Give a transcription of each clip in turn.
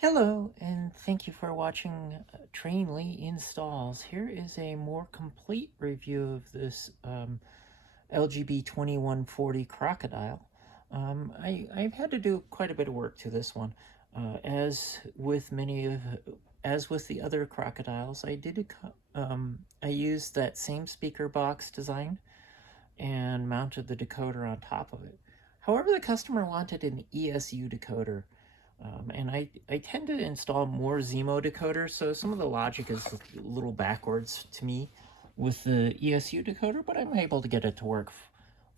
Hello, and thank you for watching Trainly Installs. Here is a more complete review of this LGB 2140 Krokodil. I've had to do quite a bit of work to this one. As with the other Krokodils, I used that same speaker box design and mounted the decoder on top of it. However, the customer wanted an ESU decoder. And I tend to install more Zemo decoders, so some of the logic is a little backwards to me with the ESU decoder, but I'm able to get it to work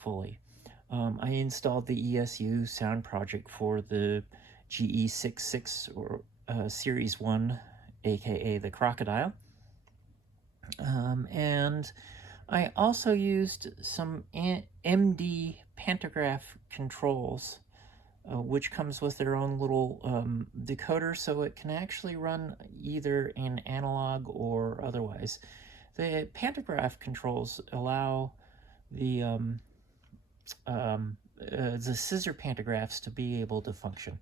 fully. I installed the ESU sound project for the GE66 or Series 1, aka the Krokodil. And I also used some MD Pantograph controls, which comes with their own little decoder, so it can actually run either in analog or otherwise. The pantograph controls allow the scissor pantographs to be able to function.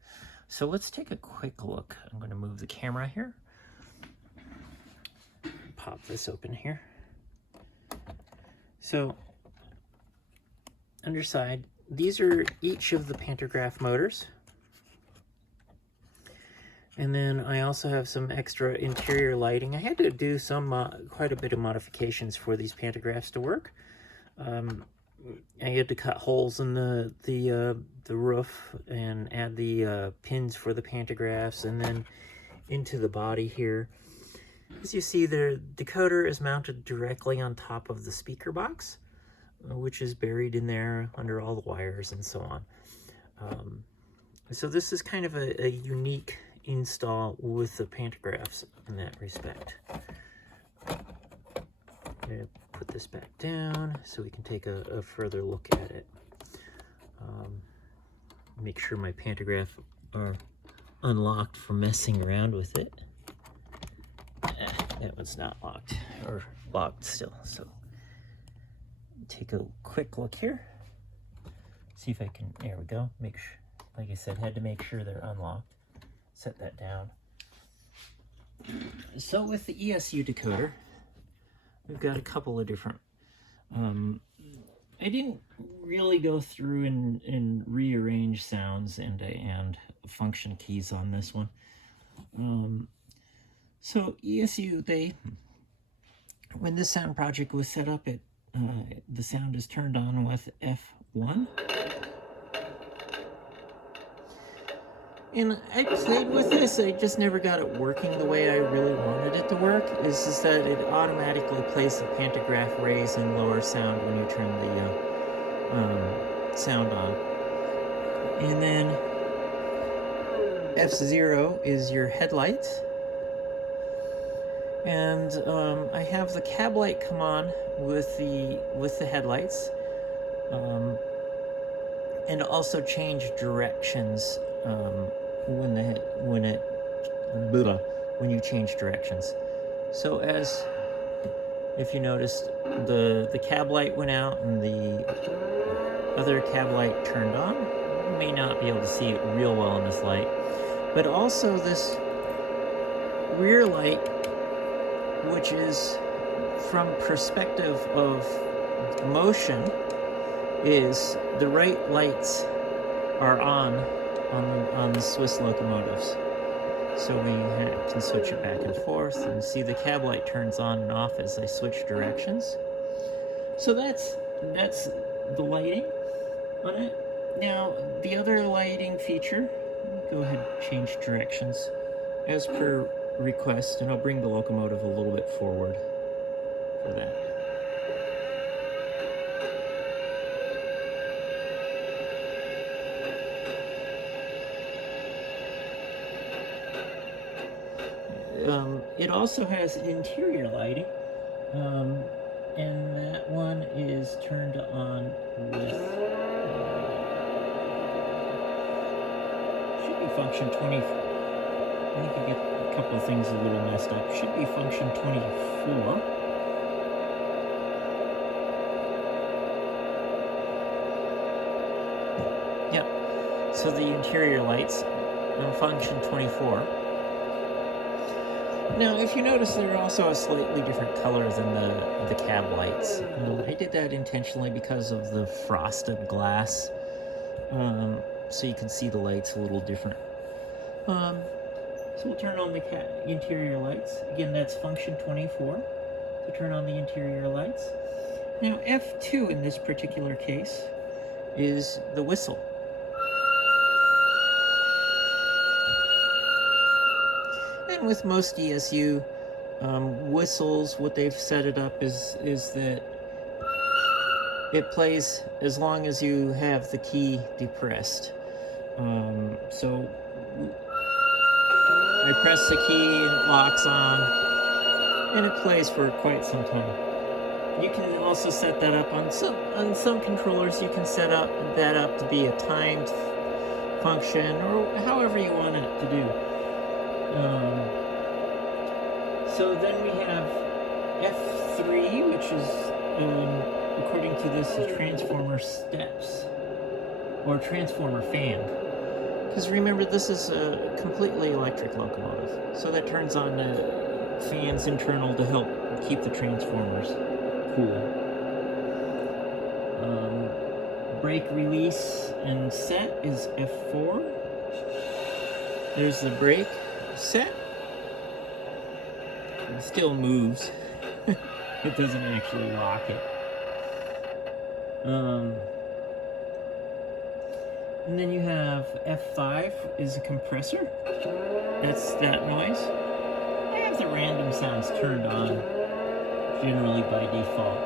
So let's take a quick look. I'm going to move the camera here. Pop this open here. So underside, these are each of the pantograph motors. And then I also have some extra interior lighting. I had to do quite a bit of modifications for these pantographs to work. I had to cut holes in the roof and add the pins for the pantographs, and then into the body here. As you see, the decoder is mounted directly on top of the speaker box, which is buried in there under all the wires and so on. So this is kind of a unique install with the pantographs in that respect. I'm going to put this back down so we can take a further look at it. Make sure my pantograph are unlocked from messing around with it. That one's not locked, or locked still, so take a quick look here. See if I can, there we go. Like I said, had to make sure they're unlocked. Set that down. So with the ESU decoder, we've got a couple of different, I didn't really go through and rearrange sounds and function keys on this one. So ESU, when this sound project was set up, the sound is turned on with F1. And I played with this, I just never got it working the way I really wanted it to work. It's just that it automatically plays the pantograph raise and lower sound when you turn the sound on. And then F0 is your headlights. And I have the cab light come on with the headlights, and also change directions when you change directions. So if you noticed, the cab light went out and the other cab light turned on. You may not be able to see it real well in this light, but also this rear light, which is from perspective of motion, is the right lights are on the Swiss locomotives. So we can switch it back and forth, and see the cab light turns on and off as I switch directions. So that's the lighting on it. Now the other lighting feature, go ahead and change directions as per request, and I'll bring the locomotive a little bit forward for that. It also has interior lighting, and that one is turned on with should be function 20. I think I get a couple of things a little messed up. Should be function 24. Yep. So the interior lights on function 24. Now, if you notice, they're also a slightly different color than the cab lights. I did that intentionally because of the frosted glass, so you can see the lights a little different. So we'll turn on the interior lights. Again, that's function 24 to turn on the interior lights. Now, F2 in this particular case is the whistle. And with most ESU whistles, what they've set it up is that it plays as long as you have the key depressed. So I press the key and it locks on, and it plays for quite some time. You can also set that up on some controllers. You can set that up to be a timed function, or however you want it to do. So then we have F3, which is, according to this, is transformer steps, or transformer fan. Because remember, this is a completely electric locomotive, so that turns on the fans internal to help keep the transformers cool. Brake release and set is F4. There's the brake set. It still moves. It doesn't actually lock it. And then you have F5 is a compressor. That's that noise. I have the random sounds turned on, generally by default.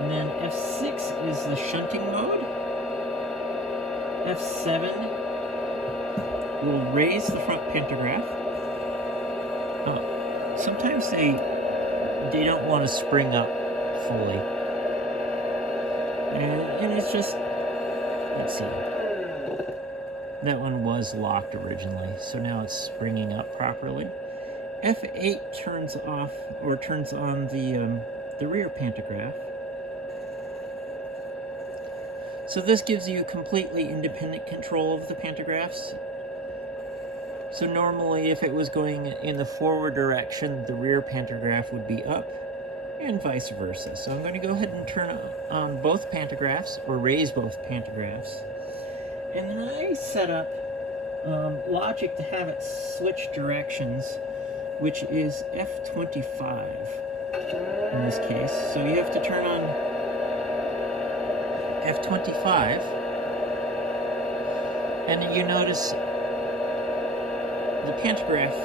And then F6 is the shunting mode. F7 will raise the front pantograph. Sometimes they don't want to spring up fully. And it's just, let's see. That one was locked originally, so now it's springing up properly. F8 turns off, or turns on the rear pantograph. So this gives you completely independent control of the pantographs. So normally, if it was going in the forward direction, the rear pantograph would be up, and vice versa. So I'm going to go ahead and turn on both pantographs, or raise both pantographs. And then I set up logic to have it switch directions, which is F25 in this case. So you have to turn on F25, and then you notice the pantograph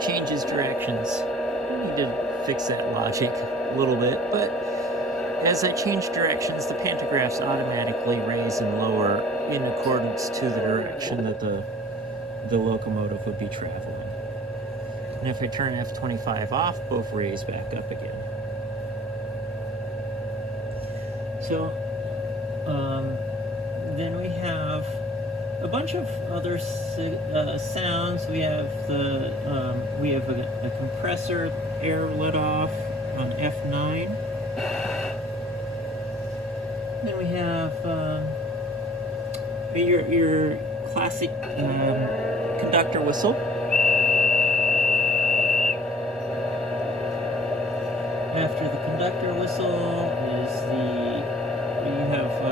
changes directions. I need to fix that logic a little bit, but as I change directions, the pantographs automatically raise and lower in accordance to the direction that the locomotive would be traveling. And if I turn F25 off, both raise back up again. So then we have a bunch of other sounds. We have a compressor air let off on F9. Then we have your classic conductor whistle. After the conductor whistle is you have a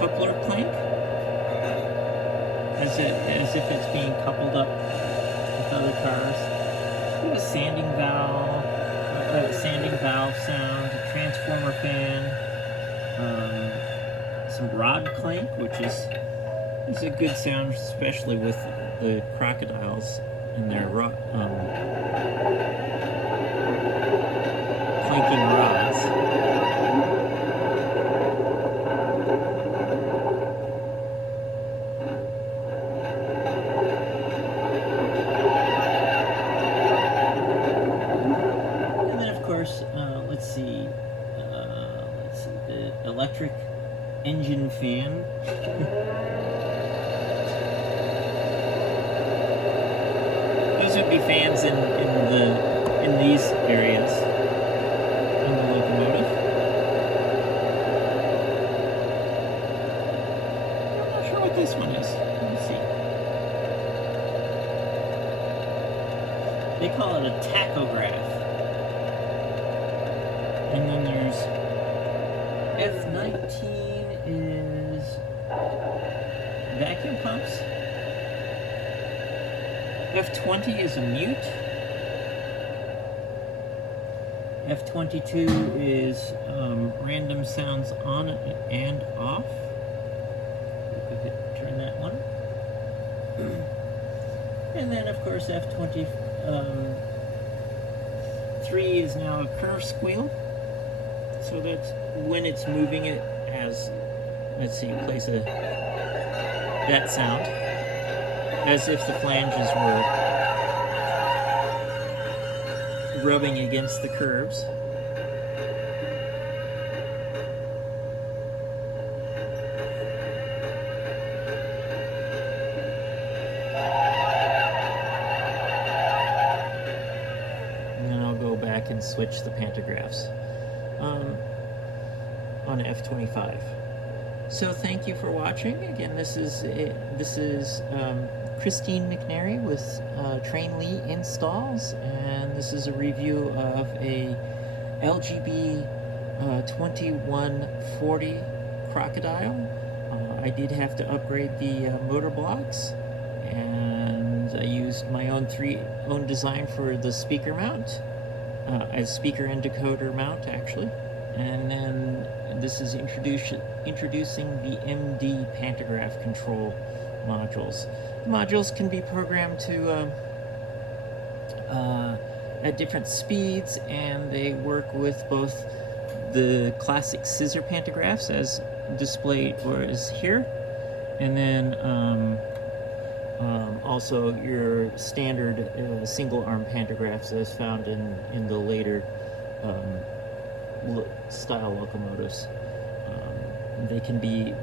coupler clank, as if it's being coupled up with other cars. We have a sanding valve sound, a transformer fan, some rod clank, which is a good sound, especially with the crocodiles and their clanking rods. And then, of course, let's see, the electric engine fan. Those would be fans in these areas in the locomotive. I'm not sure what this one is. They call it a tachograph. And then there's F19 is vacuum pumps. F20 is a mute. F22 is random sounds on and off. We could turn that one. And then, of course, F23 is now a curve squeal. So that's when it's moving, it has, let's see, plays that sound as if the flanges were rubbing against the curves. And then I'll go back and switch the pantographs on F25. So thank you for watching. Again, this is Christine McNary with Train Lee Installs, and this is a review of a LGB 2140 Krokodil. I did have to upgrade the motor blocks, and I used my own design for the speaker mount, a speaker and decoder mount actually. And then this is introducing the MD Pantograph control modules. The modules can be programmed to at different speeds, and they work with both the classic scissor pantographs as displayed or as here, and then also your standard single arm pantographs as found in the later style locomotives. They can be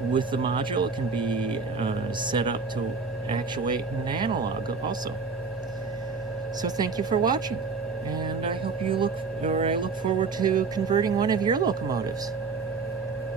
with the module. It can be set up to actuate an analog also. So thank you for watching, and I hope I look forward to converting one of your locomotives.